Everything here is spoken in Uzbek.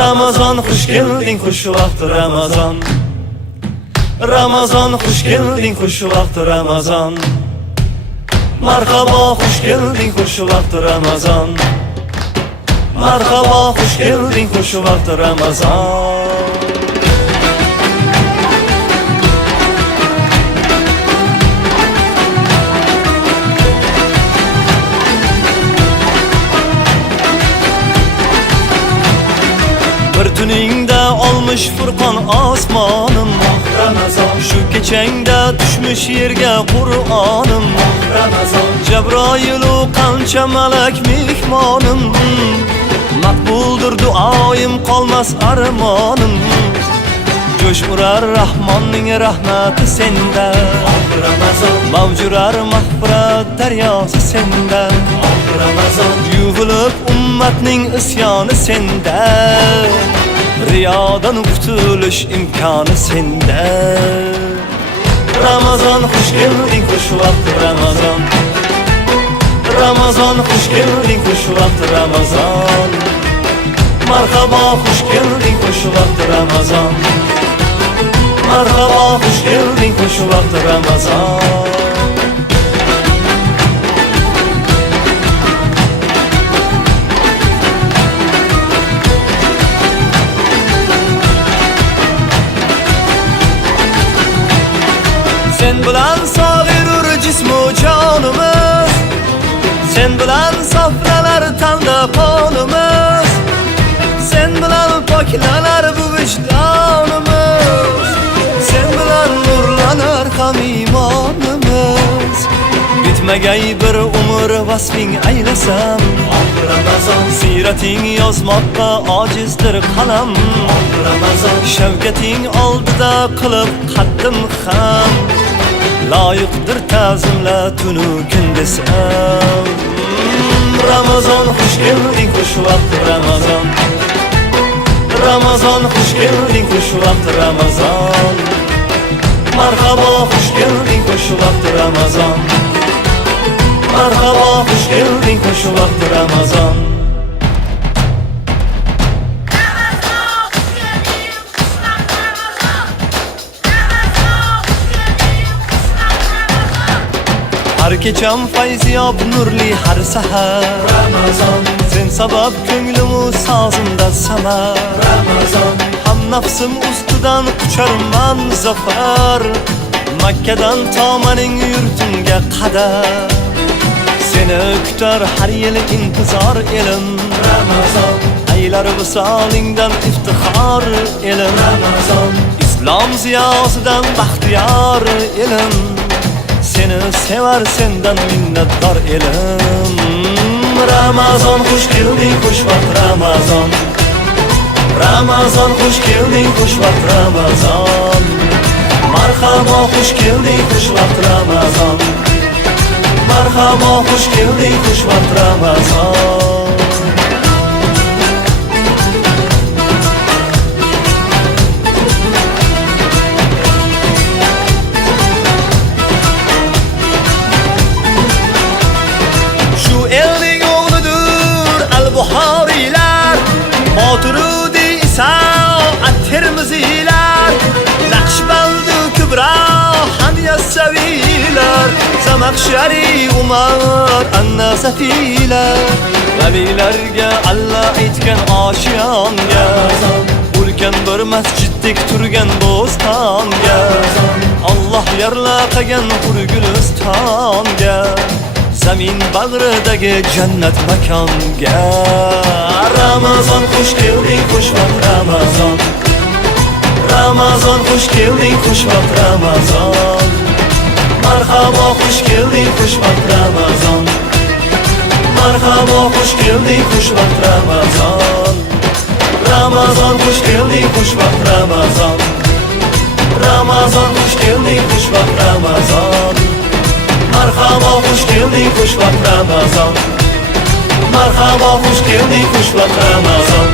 Ramazon xush kelding, xush vaqt Ramazon. Ramazon xush kelding, xush vaqt Ramazon. Marhaba xush kelding, xush vaqt Ramazon. Marhaba xush kelding, xush vaqt Ramazon. Bir tuningda olmuş Furqon osmonim Ramazon. Shu kechangda tushmish yerga Qur'onim Ramazon. Jabroilu qancha malak mehmonim, maqbuldir duoyim, qolmas armonim. Jo'sh urar Rahmonning rahmati senda Ramazon. Mavjurar mag'firat daryosi senda Ramazon. Yuvilib ummatning isyoni senda, riyodan qutulish imkoni senda. Ramazon xush kelding, xush vaqt Ramazon. Ramazon xush kelding, xush vaqt Ramazon. Marhaba xush kelding, xush vaqt Ramazon. Marhaba xush kelding, xush vaqt Ramazon. Sen bilan sog'irur jismu jonimiz, sen bilan sofralar tanda qonimiz, sen bilan poklanar bu vijdonimiz, sen bilan nurlanar ham imonimiz. Bitmagay bir umr vasfing aylasam Ramazon. Sirating yozmoqqa ojizdir qalam Ramazon. Shavkating oldida qilib qaddim ham, loyiqdir ta'zimla tunu kun desam. Ramazon xush kelding, xush vaqt Ramazon. Ramazon xush kelding, xush vaqt Ramazon. Marhaba xush kelding, xush vaqt Ramazon. Marhaba xush kelding, xush vaqt Ramazon. Har kecham fayziyob nurli har sahar Ramazon. Sen sabab ko'nglim sozimda samar Ramazon. Ham nafsim ustidan qucharman zafar, Makkadan tomaning yurtimga qadar. Seni kutar har yil intizor elim Ramazon. Aylar visolingdan iftixor elim Ramazon. Islom ziyosidan baxtiyor elim, seni sevar sendan minnatdor elim. Ramazon xush kelding, xush vaqt Ramazon. Ramazon xush kelding, xush vaqt Ramazon. Marhaba xush kelding, xush vaqt Ramazon. Marhaba xush kelding, xush vaqt Ramazon. Buxoriylar, Moturudi Iso, At-Tirmizilar, Naqshbandi Kubro, ham Yassavilar, Zamakhshari Umar, An-Nasafilar. Valilarga Allah aytgan oshiyonga, ulkan bir masjiddek turgan bo'stonga, Allah yarlaqagan Gulistonga, zamin bag'ridagi jannat makonga. Ramazon xush kelding, xush vaqt Ramazon. Ramazon xush kelding, xush vaqt Ramazon. Marhaba xush kelding, xush vaqt Ramazon. Marhaba xush kelding, xush vaqt Ramazon. Ramazon xush kelding, xush vaqt Ramazon. Ramazon xush kelding, xush vaqt Ramazon. Marhaba xush kelding, xush vaqt Ramazon. Marhaba xush kelding, xush vaqt Ramazon.